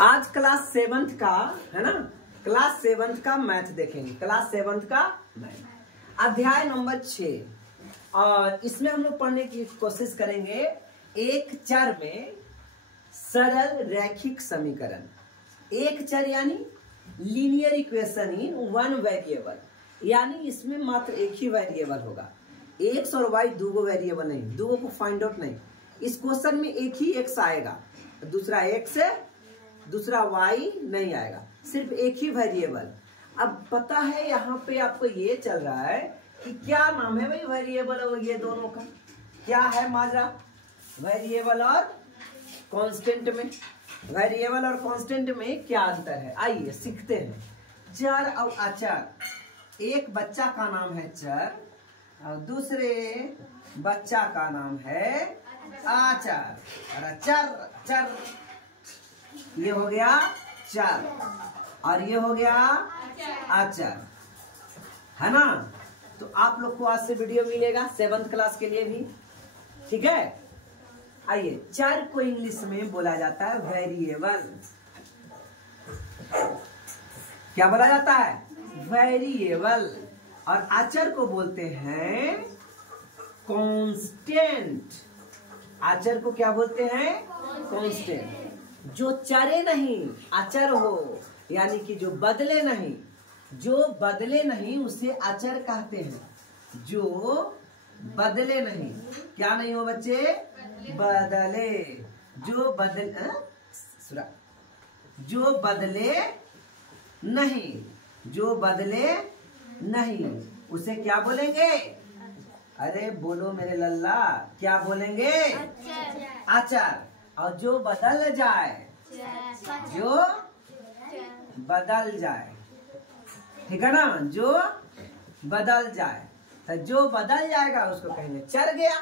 आज class 7th का है ना, क्लास 7th का मैथ देखेंगे। क्लास 7th का मैथ अध्याय नंबर 6, और इसमें हम लोग पढ़ने की कोशिश करेंगे एक चर में सरल रैखिक समीकरण। एक चर यानी linear equation in one variable, यानी इसमें मात्र एक ही वेरिएबल होगा। एक्स और वाई दो वेरिएबल नहीं, दो को फाइंड आउट नहीं। इस क्वेश्चन में एक ही एक्स आएगा, दूसरा एक्स है, दूसरा वाई नहीं आएगा, सिर्फ एक ही वेरिएबल। अब पता है यहाँ पे आपको ये चल रहा है कि क्या नाम है भाई वेरिएबल और ये दोनों का क्या है माजरा, वेरिएबल और कांस्टेंट में। वेरिएबल और कांस्टेंट में क्या अंतर है, आइए सीखते हैं। चर और अचर, एक बच्चा का नाम है चर और दूसरे बच्चा का नाम है अचर। और चर चर ये हो गया चर और ये हो गया अचर, है ना। तो आप लोग को आज से वीडियो मिलेगा 7th क्लास के लिए भी, ठीक है। आइए, चर को इंग्लिश में बोला जाता है वेरिएबल। क्या बोला जाता है, वेरिएबल। और अचर को बोलते हैं कांस्टेंट। अचर को क्या बोलते हैं, कांस्टेंट। जो चरे नहीं अचर हो, यानी कि जो बदले नहीं, जो बदले नहीं उसे अचर कहते हैं। जो बदले नहीं, क्या नहीं हो बच्चे, बदले। जो बदले जो बदले नहीं, जो बदले नहीं उसे क्या बोलेंगे, अरे बोलो मेरे लल्ला, क्या बोलेंगे, अचर। और जो बदल जाए, जो बदल जाए, ठीक है ना, जो बदल जाए, तो जो बदल जाएगा उसको कहेंगे चर गया।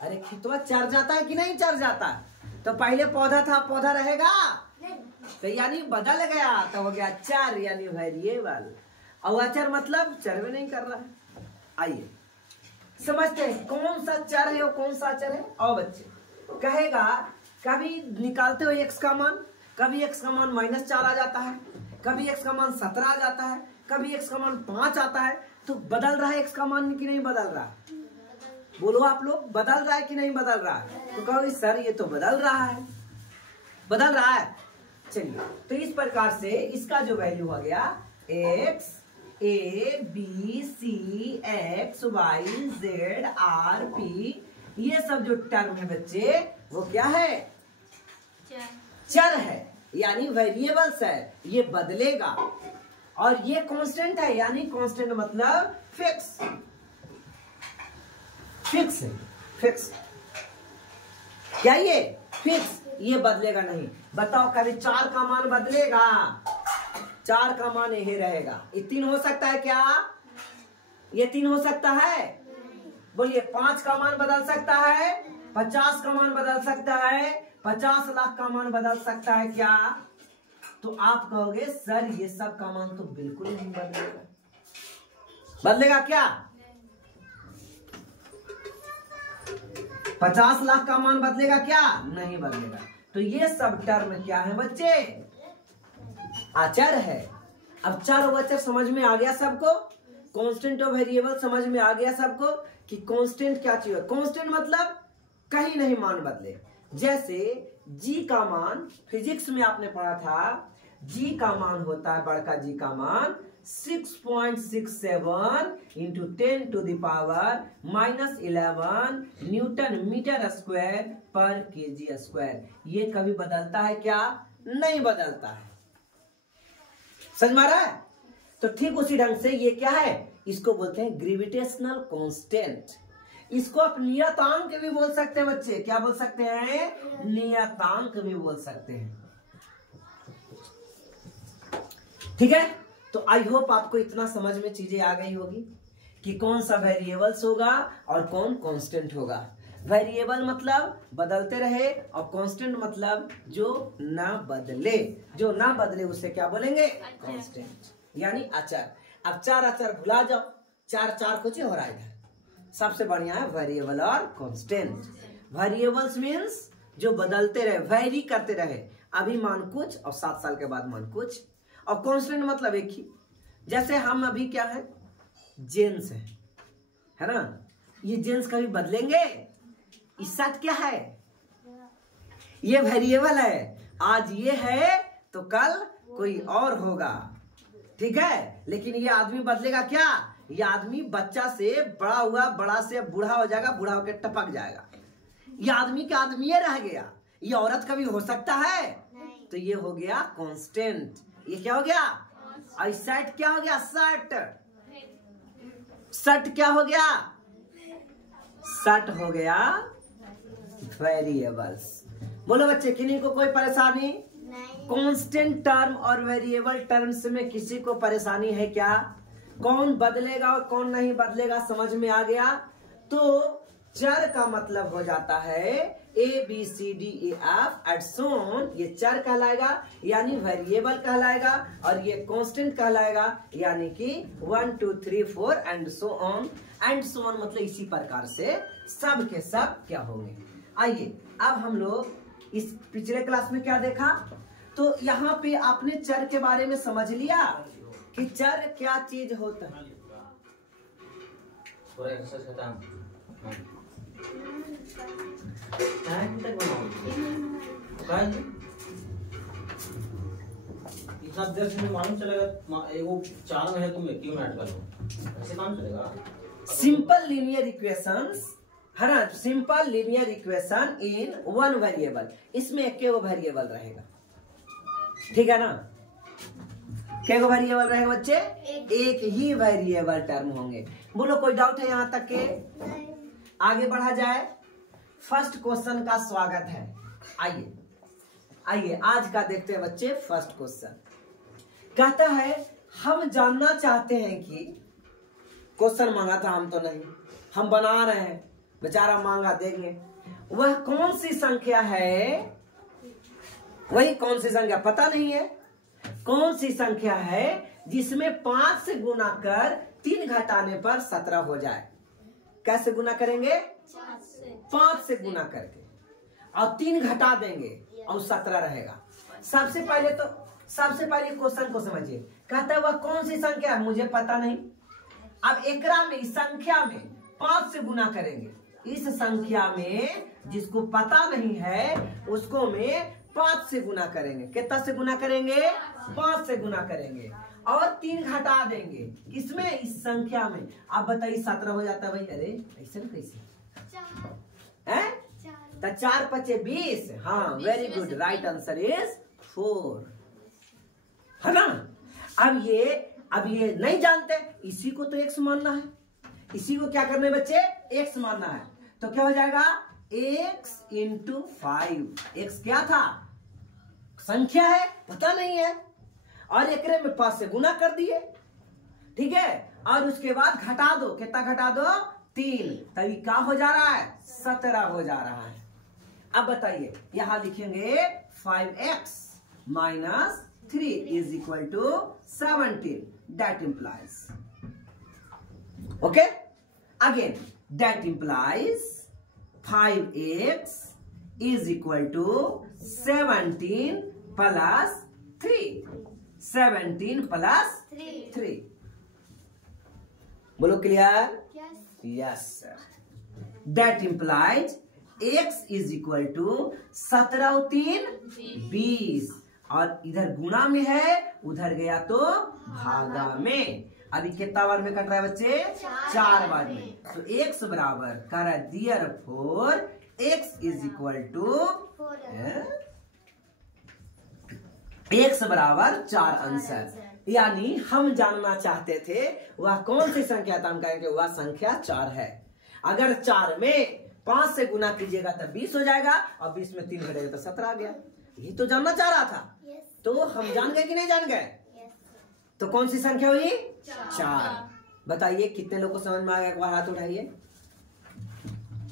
अरे खेतवा चर जाता है कि नहीं चर जाता, तो पहले पौधा था पौधा रहेगा, तो यानी बदल गया तो हो गया चर यानी वेरिएबल। और अचर मतलब चर में नहीं कर रहा है। आइए समझते हैं कौन सा चर है और कौन सा अचर है। और बच्चे कहेगा कभी निकालते हो एक्स का मान, कभी एक्स का मान -4 आ जाता है, कभी एक्स का मान 17 आ जाता है, कभी एक्स का मान 5 आता है। तो बदल रहा है एक्स का मान कि नहीं बदल रहा, बोलो आप लोग, बदल रहा है कि नहीं बदल रहा है। तो कहो सर ये तो बदल रहा है, बदल रहा है। चलिए, तो इस प्रकार से इसका जो वैल्यू हो गया X A B C X Y Z R P, ये सब जो टर्म है बच्चे वो क्या है, चर है, यानी वेरिएबल्स है, ये बदलेगा। और ये कांस्टेंट है, यानी कांस्टेंट मतलब फिक्स, फिक्स है, फिक्स। क्या ये फिक्स, ये बदलेगा नहीं। बताओ कभी 4 का मान बदलेगा, 4 का मान यही रहेगा। ये 3 हो सकता है क्या, ये 3 हो सकता है, बोलिए। 5 का मान बदल सकता है, 50 का मान बदल सकता है, 50 लाख का मान बदल सकता है क्या। तो आप कहोगे सर ये सब का मान तो बिल्कुल नहीं बदलेगा। बदलेगा क्या, 50 लाख का मान बदलेगा क्या, नहीं बदलेगा। तो ये सब टर्म क्या है बच्चे, अचर है। अब चर और अचर समझ में आ गया सबको, कांस्टेंट और वेरिएबल समझ में आ गया सबको कि कांस्टेंट क्या चीज है। कांस्टेंट मतलब कहीं नहीं मान बदले। जैसे जी का मान, फिजिक्स में आपने पढ़ा था, जी का मान होता है, बड़का जी का मान 6.67 इंटू 10⁻⁻11 न्यूटन मीटर स्क्वायर पर केजी स्क्वायर। ये कभी बदलता है क्या, नहीं बदलता है। समझ में आ रहा है। तो ठीक उसी ढंग से ये क्या है, इसको बोलते हैं ग्रेविटेशनल कांस्टेंट। इसको आप नियतांक भी बोल सकते हैं बच्चे, क्या बोल सकते हैं, नियतांक भी बोल सकते हैं, ठीक है। तो आई होप आपको इतना समझ में चीजें आ गई होगी कि कौन सा वेरिएबल्स होगा और कौन कांस्टेंट होगा। वेरिएबल मतलब बदलते रहे और कांस्टेंट मतलब जो ना बदले, जो ना बदले उसे क्या बोलेंगे, कांस्टेंट यानी अचर। अब 4 अचर भुला जाओ, 4 कुछ हो रहा है इधर। सबसे बढ़िया है वेरिएबल और कांस्टेंट। वेरिएबल्स मीन्स जो बदलते रहे, वैरी करते रहे। अभी मान कुछ और 7 साल के बाद मान कुछ। और कांस्टेंट मतलब एक ही। जैसे हम अभी क्या है, जेंस है ना, ये जेंस कभी बदलेंगे? इस साथ क्या है, ये वेरिएबल है। आज ये है तो कल कोई और होगा, ठीक है। लेकिन ये आदमी बदलेगा क्या? ये आदमी बच्चा से बड़ा हुआ, बड़ा से बूढ़ा हो जाएगा, बूढ़ा होकर टपक जाएगा। ये आदमी का आदमी रह गया। ये औरत कभी हो सकता है? तो ये हो गया कांस्टेंट। ये क्या हो गया? और शर्ट क्या हो गया? शर्ट। शर्ट क्या हो गया? शर्ट हो गया वेरिएबल्स। बोलो बच्चे, किन्हीं को कोई परेशानी? कांस्टेंट टर्म और वेरिएबल टर्म्स में किसी को परेशानी है क्या? कौन बदलेगा और कौन नहीं बदलेगा समझ में आ गया? तो चर का मतलब हो जाता है ABCDEF एट सोन, ये चर कहलाएगा यानी वेरिएबल कहलाएगा, और ये कांस्टेंट कहलाएगा यानी कि 1 2 3 4 and so on. And so on मतलब इसी प्रकार से सब के सब क्या होंगे। आइए अब हम लोग इस पिछले क्लास में क्या देखा, तो यहाँ पे आपने चर के बारे में समझ लिया कि चर क्या चीज होता है। इतना देर से मालूम चलेगा एगो 4 महीने तुम क्यों ऐड कर लो, ऐसे काम चलेगा? सिंपल लीनियर इक्वेशंस है ना, simple linear equation in one variable. इसमें एक वेरिएबल रहेगा, ठीक है ना। क्या वेरिएबल रहेगा बच्चे? एक ही वेरिएबल टर्म होंगे। बोलो कोई डाउट है यहाँ तक के? आगे बढ़ा जाए। फर्स्ट क्वेश्चन का स्वागत है। आइए आइए आज का देखते हैं बच्चे। फर्स्ट क्वेश्चन कहता है हम जानना चाहते हैं कि, क्वेश्चन मांगा था हम तो नहीं, हम बना रहे हैं, बेचारा मांगा देंगे। वह कौन सी संख्या है, वही कौन सी संख्या पता नहीं है, कौन सी संख्या है जिसमें 5 से गुना कर 3 घटाने पर 17 हो जाए। कैसे गुना करेंगे? 5 से गुना करके और 3 घटा देंगे और 17 रहेगा। सबसे पहले क्वेश्चन को समझिए। कहता है वह कौन सी संख्या है, मुझे पता नहीं। अब एकरा में इस संख्या में 5 से गुना करेंगे। इस संख्या में जिसको पता नहीं है उसको में 5 से गुना करेंगे। कितना से गुना करेंगे? 5 से गुना करेंगे और 3 घटा देंगे। किसमें? इस संख्या में। आप बताइए 17 हो जाता है भाई। अरे ऐसे ना कैसे है? तो 4 5 20। हाँ very good, right answer is 4, है ना। अब ये नहीं जानते, इसी को तो x मानना है। इसी को क्या करना है बच्चे? x मानना है। तो क्या हो जाएगा? x into 5। x क्या था? संख्या है, पता नहीं है, और एकरे में 5 से गुना कर दिए, ठीक है। और उसके बाद घटा दो। कितना घटा दो? 3। तभी क्या हो जा रहा है? 17 हो जा रहा है। अब बताइए, यहां लिखेंगे 5x minus 3 is equal to 17। That implies, okay, again that implies 5x is equal to 17 plus 3। 17 plus 3। बोलो clear? Yes sir. That implies x is equal to 17 और 3 20, और इधर गुणा में है, उधर गया तो भागा में। अभी कितना बार में कट रहा है बच्चे? 4 बार में। तो x बराबर कर दियर 4 x is equal to x बराबर 4 आंसर। यानी हम जानना चाहते थे वह कौन सी संख्या था, हम कहेंगे वह संख्या 4 है। अगर 4 में 5 से गुना कीजिएगा तब 20 हो जाएगा, और 20 में 3 घटेगा तो 17 आ गया। ये तो जानना चाह रहा था। तो हम जान गए कि नहीं जान गए? तो कौन सी संख्या हुई? 4। बताइए कितने लोग को समझ में आ गया? एक बार हाथ उठाइए,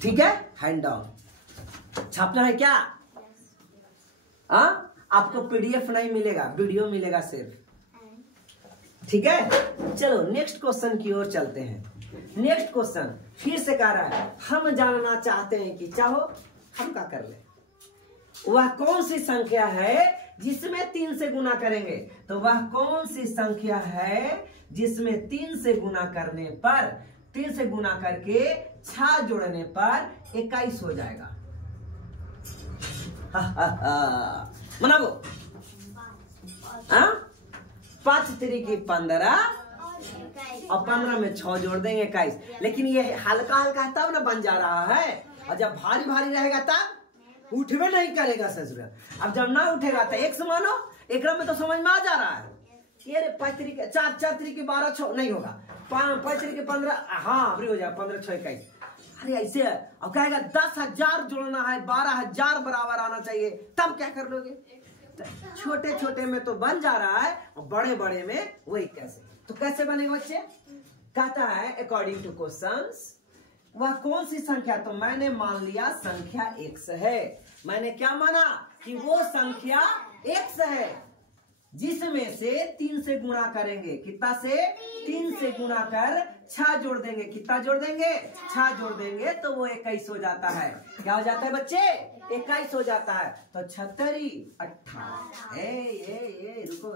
ठीक है। Hand down. छापना है क्या? आपको PDF नहीं मिलेगा, वीडियो मिलेगा सिर्फ, ठीक है। चलो नेक्स्ट क्वेश्चन की ओर चलते हैं। नेक्स्ट क्वेश्चन फिर से कह रहा है हम जानना चाहते हैं कि, चाहो हम क्या कर ले, वह कौन सी संख्या है जिसमें 3 से गुना करेंगे? तो वह कौन सी संख्या है जिसमें 3 से गुना करने पर, 3 से गुना करके 6 जोड़ने पर 21 हो जाएगा? मनाबो। 5 3 की 15 और 15 में 6 जोड़ देंगे 21। लेकिन ये हल्का हल्का तब ना बन जा रहा है, और जब भारी भारी रहेगा तब उठवे नहीं करेगा ससुर। अब जब ना उठेगा तो एक मानो, एक में तो समझ में आ जा रहा है। ये रे 5 3 के 4 4 3 के 12 6 नहीं होगा, 5 3 के 15, हाँ अभी हो जाए 15 6 21। अरे ऐसे अब कहेगा 10,000 जोड़ना है, 12,000 बराबर आना चाहिए, तब क्या कर लोगे? छोटे छोटे में तो बन जा रहा है, और बड़े बड़े में वही कैसे? तो कैसे बनेगा बच्चे? कहता है अकॉर्डिंग टू क्वेश्चंस, वह कौन सी संख्या? तो मैंने मान लिया संख्या x है। मैंने क्या माना? कि वो संख्या x है जिसमें से 3 से गुणा करेंगे। कितना से? 3 से गुणा कर 6 जोड़ देंगे। कितना जोड़ देंगे? 6 जोड़ देंगे तो वो 21 हो जाता है। क्या हो जाता है बच्चे? 21 हो जाता है। तो 36 18 ए रुको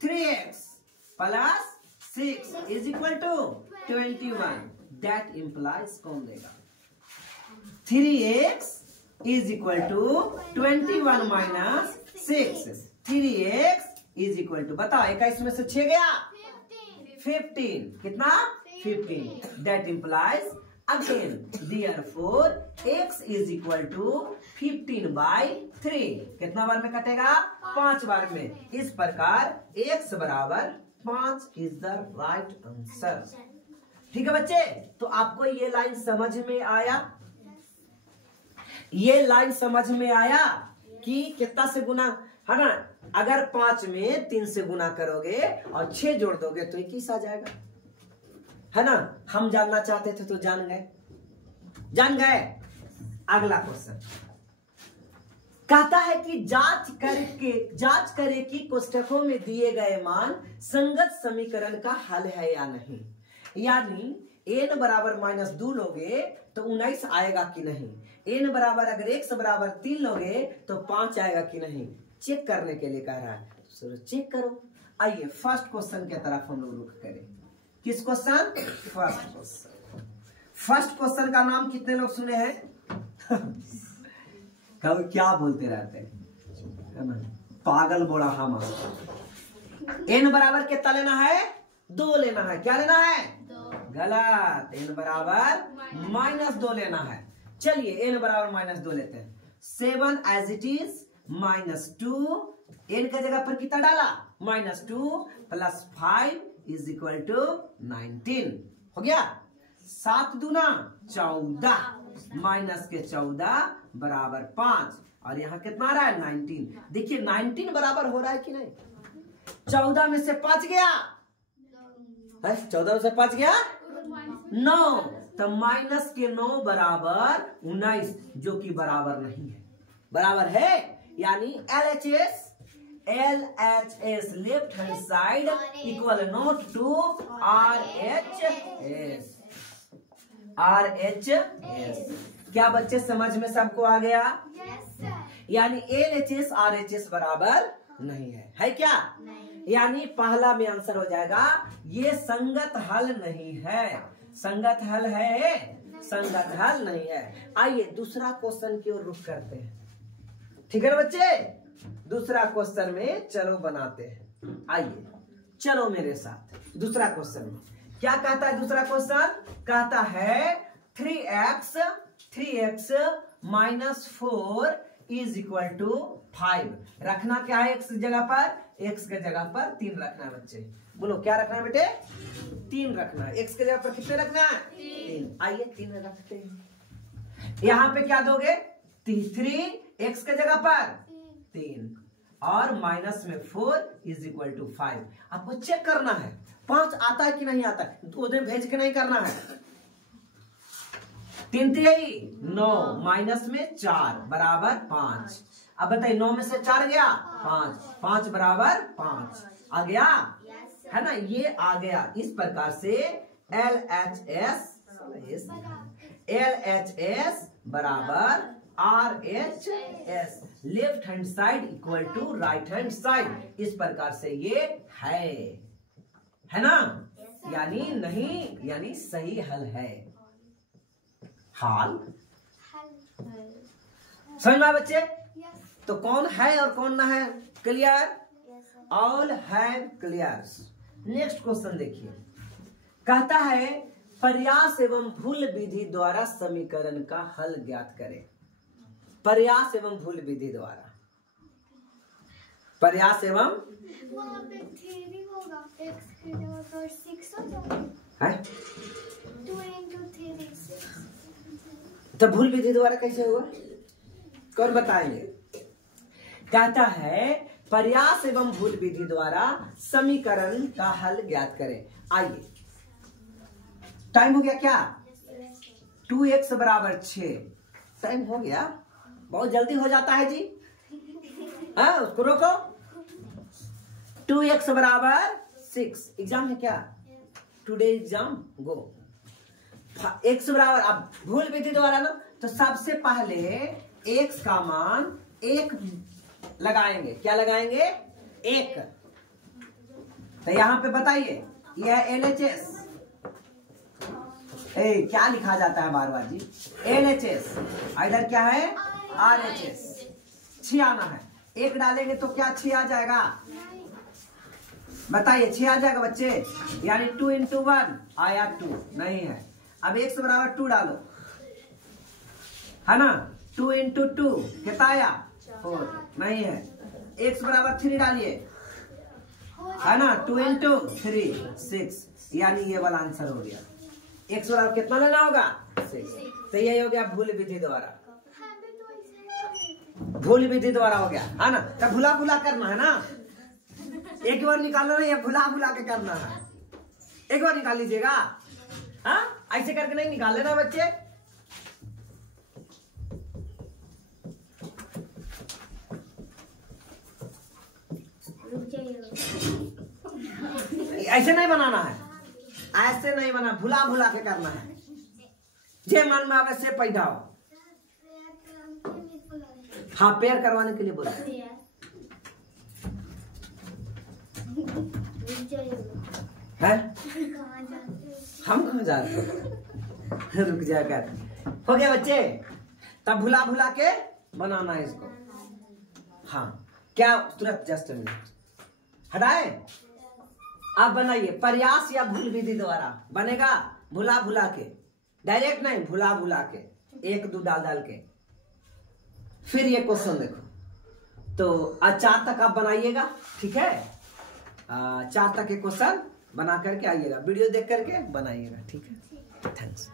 3x plus 6 is equal to 21। That implies कौन देगा? 3x is equal to 21 minus 6। 3x is equal to, बताओ 21 में से 6 गया 15। कितना? 15। That implies again therefore x is equal to 15/3। कितना बार में कटेगा? 5 बार में। इस प्रकार x बराबर 5 इज द राइट आंसर। ठीक है बच्चे, तो आपको ये लाइन समझ में आया? ये लाइन समझ में आया कि कितना से गुना है ना? अगर 5 में 3 से गुना करोगे और 6 जोड़ दोगे तो 21 आ जाएगा, है ना? हम जानना चाहते थे तो जान गए। अगला क्वेश्चन कहता है कि जांच करे कि कोष्ठकों में दिए गए मान संगत समीकरण का हल है या नहीं। यानी n बराबर -2 लोगे तो 19 आएगा कि नहीं। n बराबर अगर x बराबर 3 लोगे तो 5 आएगा कि नहीं, चेक करने के लिए कह रहा है। तो चेक करो। आइए फर्स्ट क्वेश्चन की तरफ हम लोग रुख करें। किस क्वेश्चन? फर्स्ट क्वेश्चन का नाम कितने लोग सुने हैं? कभी क्या बोलते रहते हैं, पागल बोला हम। n बराबर कितना लेना है? 2 लेना है। क्या लेना है? 2। गलत। n बराबर -2 लेना है। चलिए n बराबर -2 लेते हैं। 7 एज इट इज -2, n का जगह पर कितना डाला? -2 प्लस 5 इज इक्वल टू 19 हो गया। 7 दूना 14 माइनस के 14 बराबर 5, और यहाँ कितना आ रहा है? 19। देखिए 19 बराबर हो रहा है कि नहीं? 14 में से 5 गया, 14 में से 5 गया 9, तो माइनस के 9 बराबर 19, जो कि बराबर नहीं है। बराबर है यानी LHS left hand side equal not to RHS। क्या बच्चे समझ में सबको आ गया? यानी LHS RHS बराबर नहीं है क्या? यानी पहला में आंसर हो जाएगा ये संगत हल नहीं है। संगत हल है? संगत हल नहीं है। आइए दूसरा क्वेश्चन की ओर रुख करते हैं। ठीक है ना बच्चे? दूसरा क्वेश्चन में चलो बनाते हैं। आइए चलो मेरे साथ। दूसरा क्वेश्चन में क्या कहता है? दूसरा क्वेश्चन कहता है 3x -4 इज इक्वल टू 5। रखना क्या है? x जगह पर, x के जगह पर 3 रखना है बच्चे। बोलो क्या रखना है बेटे? 3 रखना है। x के जगह पर कितने रखना है? 3। आइए 3 रखते हैं। यहाँ पे क्या दोगे? 3 x के जगह पर 3 और माइनस में 4 इज इक्वल टू 5। आपको चेक करना है 5 आता है कि नहीं आता है, तो उधर भेज के नहीं करना है। 3 3 9 माइनस में 4 बराबर 5। अब बताइए 9 में से 4 गया 5 बराबर 5 आ गया, है ना? ये आ गया। इस प्रकार से LHS बराबर RHS, left hand side equal to right hand side. इस प्रकार से ये है ना, यानी नहीं, यानी सही हल है। हाल समझ में आया बच्चे? तो कौन है और कौन ना है clear? All have clear. Next question देखिए, कहता है प्रयास एवं भूल विधि द्वारा समीकरण का हल ज्ञात करें। प्रयास एवं भूल विधि द्वारा, प्रयास एवं वहाँ पे थ्री होगा, x की जगह पर 6 हो जाएगा। है 2 into 3 6। तो भूल विधि द्वारा कैसे होगा, कौन बताएंगे? कहता है प्रयास एवं भूल विधि द्वारा समीकरण का हल ज्ञात करें। आइए, टाइम हो गया क्या? 2x बराबर 6। टाइम हो गया, बहुत जल्दी हो जाता है जी। हाँ, उसको रोको। 2x बराबर 6। एग्जाम है क्या? टुडे एग्जाम गो। x बराबर, अब भूल विधि द्वारा ना, तो सबसे पहले x का मान 1 लगाएंगे। क्या लगाएंगे? 1। तो यहां पे बताइए, यह LHS क्या लिखा जाता है बार बार जी? LHS। इधर क्या है? RHS। 6 आना है, 1 डालेंगे तो क्या 6 आ जाएगा? बताइए, 6 आ जाएगा बच्चे? यानी 2 into 1 आया 2, नहीं है। अब x बराबर 2 डालो, है ना? 2 into 2 कितना आया? 4, नहीं है। x बराबर 3 डालिए, है ना? 2 into 3 6, यानी ये वाला आंसर हो गया। x बराबर कितना लेना होगा? 6। तो यही हो गया भूल विधि द्वारा। भूल विधि द्वारा हो गया, है ना? तो भुला भुला करना है ना, एक बार निकालना नहीं है, भुला भुला के करना है। एक बार निकाल लीजिएगा, हाँ? ऐसे करके नहीं निकाल लेना बच्चे। ऐसे नहीं बनाना है, ऐसे नहीं बना, भुला भुला के करना है। जे मन में आवे से पैदा हो। हाँ, पेयर करवाने के लिए बोला है। हम कहाँ जा रहे हैं? रुक जाकर हो गया बच्चे। तब भुला भुला के बनाना है इसको। हाँ, क्या तुरंत जस्ट हटाए। आप बनाइए प्रयास या भूल विधि द्वारा बनेगा। भुला भुला के, डायरेक्ट नहीं, भुला भुला के 1 2 डाल डाल के। फिर ये क्वेश्चन देखो, तो 4 तक आप बनाइएगा, ठीक है? 4 तक के क्वेश्चन बना करके आइएगा, वीडियो देख करके बनाइएगा, ठीक है? थैंक्स।